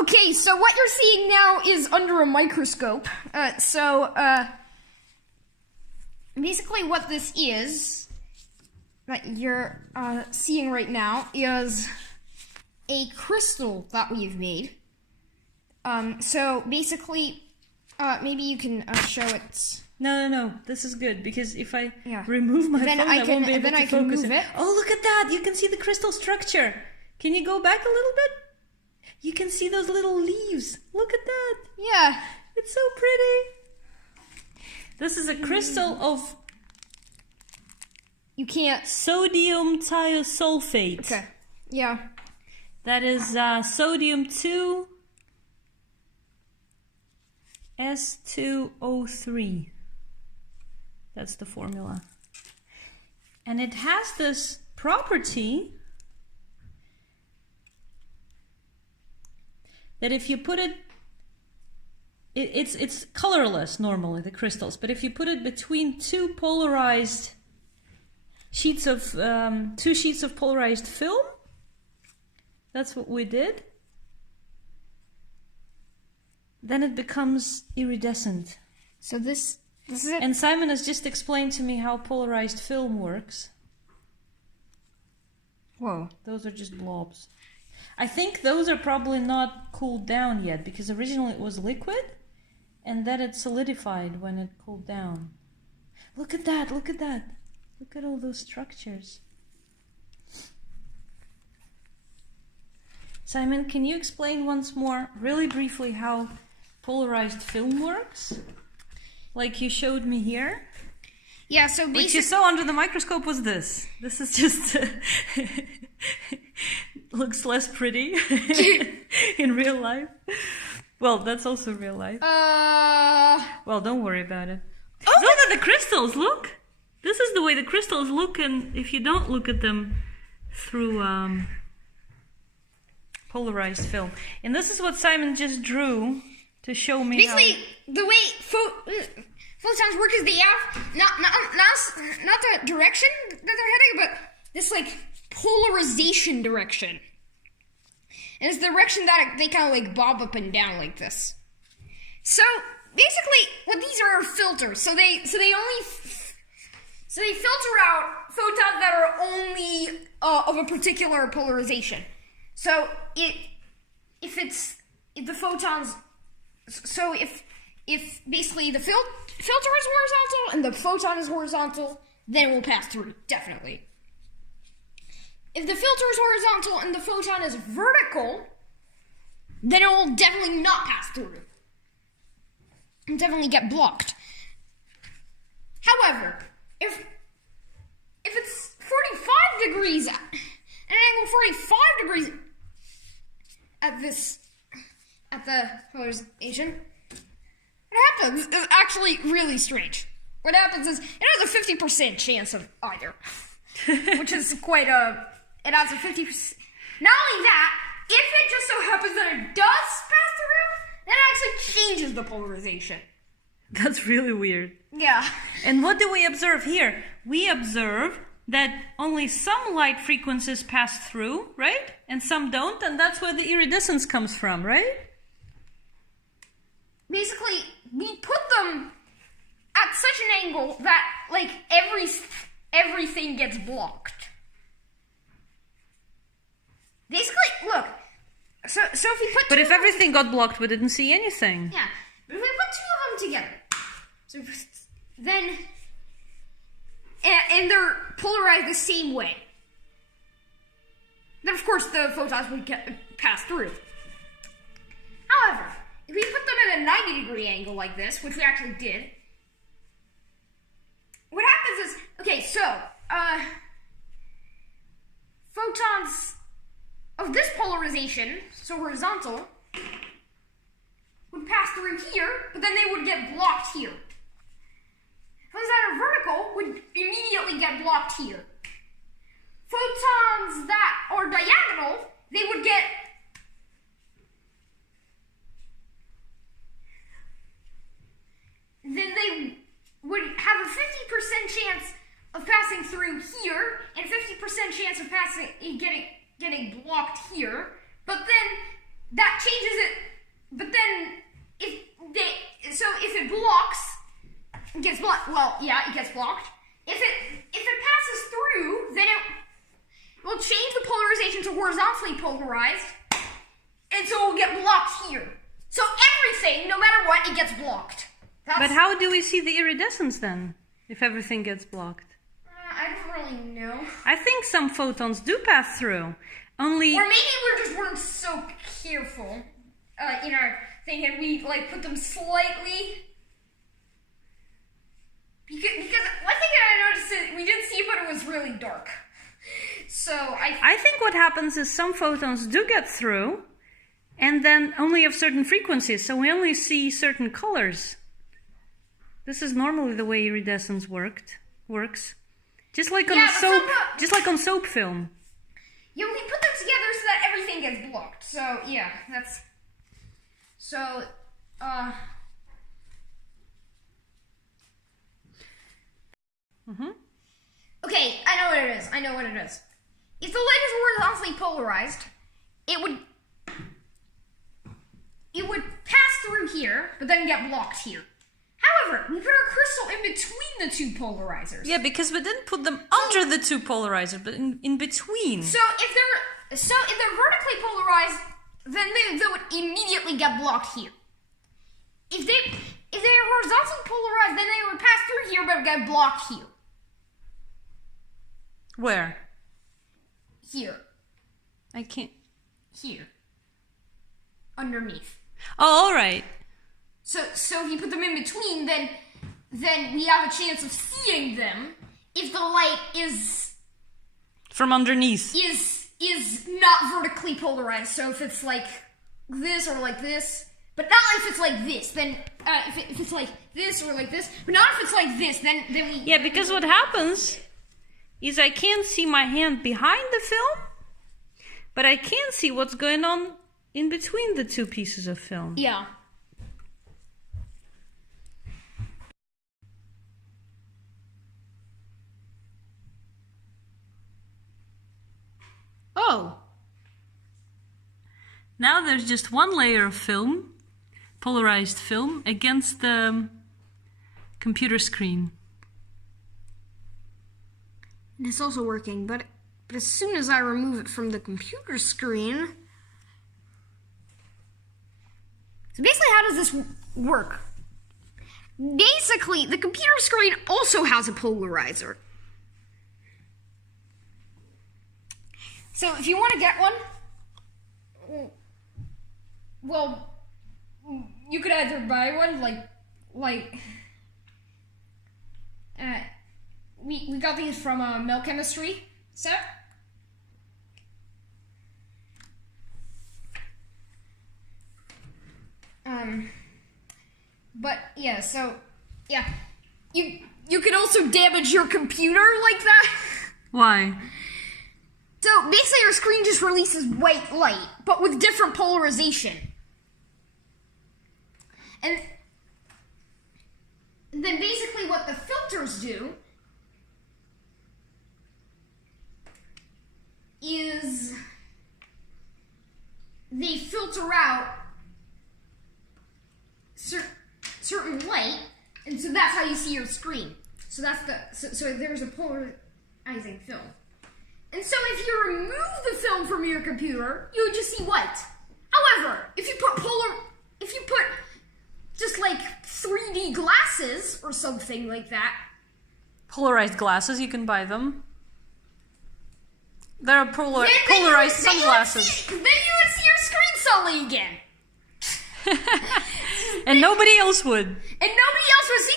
Okay, so what you're seeing now is under a microscope. Basically what this is that you're seeing right now is a crystal that we've made. So basically, maybe you can show it. No. This is good because if I remove my phone, I won't be able to focus it. Oh, look at that! You can see the crystal structure. Can you go back a little bit? You can see those little leaves. Look at that. Yeah. It's so pretty. This is a crystal of... You can't... Sodium thiosulfate. Okay. Yeah. That is sodium 2 S2O3. That's the formula. And it has this property that if you put it's colorless normally, the crystals, but if you put it between two polarized sheets of two sheets of polarized film, that's what we did, then it becomes iridescent. So this is it. And Simon has just explained to me how polarized film works. Whoa. Those are just blobs. I think those are probably not cooled down yet, because originally it was liquid and then it solidified when it cooled down. Look at that, look at that. Look at all those structures. Simon, can you explain once more, really briefly, how polarized film works? Like you showed me here? Yeah, so basically... What you saw under the microscope was this. This is just... looks less pretty in real life. Well, that's also real life. Well, don't worry about it. Oh, look at the crystals, look! This is the way the crystals look, and if you don't look at them through polarized film. And this is what Simon just drew to show me basically, the way photons work is they have not the direction that they're heading, but this like polarization direction. And it's the direction that they kind of like bob up and down like this. So basically, what these are filters. So they filter out photons that are only of a particular polarization. So if basically the filter is horizontal and the photon is horizontal, then it will pass through, definitely. If the filter is horizontal and the photon is vertical, then it will definitely not pass through. It will definitely get blocked. However, if it's 45 degrees, at an angle 45 degrees at the polarization, what happens is actually really strange. What happens is it has a 50% chance of either, which is quite it has a 50%. Not only that, if it just so happens that it does pass through, then it actually changes the polarization. That's really weird. Yeah. And what do we observe here? We observe that only some light frequencies pass through, right? And some don't, and that's where the iridescence comes from, right? Basically, we put them at such an angle that, like, everything gets blocked. Basically, look. So if we put But if everything got blocked, we didn't see anything. Yeah. But if we put two of them together, so then and they're polarized the same way, then of course the photons would pass through. However, if we put them at a 90-degree angle like this, which we actually did, what happens is, okay, so photons of this polarization, so horizontal, would pass through here, but then they would get blocked here. Photons that are vertical would immediately get blocked here. Photons that are diagonal, they would get then they would have a 50% chance of passing through here, and 50% chance of getting blocked here. But then that changes it. But then if it blocks, it gets blocked. Well, yeah, it gets blocked. If it passes through, then it will change the polarization to horizontally polarized, and so it will get blocked here. So everything, no matter what, it gets blocked. But how do we see the iridescence then, if everything gets blocked? I don't really know. I think some photons do pass through. Or maybe we just weren't so careful in our thing, and we like put them slightly. Because one thing that I noticed is we didn't see, but it was really dark. So I think what happens is some photons do get through, and then only of certain frequencies, so we only see certain colors. This is normally the way iridescence works. Just like on on soap film. Yeah, we put them together so that everything gets blocked. So yeah, that's Okay, I know what it is. If the light is horizontally polarized, it would pass through here, but then get blocked here. However, we put our crystal in between the two polarizers. Yeah, because we didn't put them under the two polarizers, but in between. So if they're vertically polarized, then they would immediately get blocked here. If they're horizontally polarized, then they would pass through here, but get blocked here. Where? Here. I can't. Here. Underneath. Oh, all right. So if you put them in between, then we have a chance of seeing them if the light is from underneath. Is not vertically polarized. So if it's like this or like this, but not if it's like this. Then if it's like this or like this, but not if it's like this. Then we. Yeah, because what happens is I can't see my hand behind the film, but I can see what's going on in between the two pieces of film. Yeah. Oh. Now there's just one layer of film, polarized film, against the computer screen. And it's also working, but as soon as I remove it from the computer screen... So basically, how does this work? Basically, the computer screen also has a polarizer. So if you want to get one, well, you could either buy one, we got these from a milk chemistry set. But yeah, so yeah, you could also damage your computer like that. Why? So basically your screen just releases white light, but with different polarization. And then basically what the filters do is they filter out certain light, and so that's how you see your screen. So that's so there's a polarizing film. And so if you remove the film from your computer, you would just see white. However, if you put just like 3D glasses or something like that. Polarized glasses, you can buy them. There are polarized sunglasses. Then you would see your screen solely again. And nobody else would. And nobody else would see.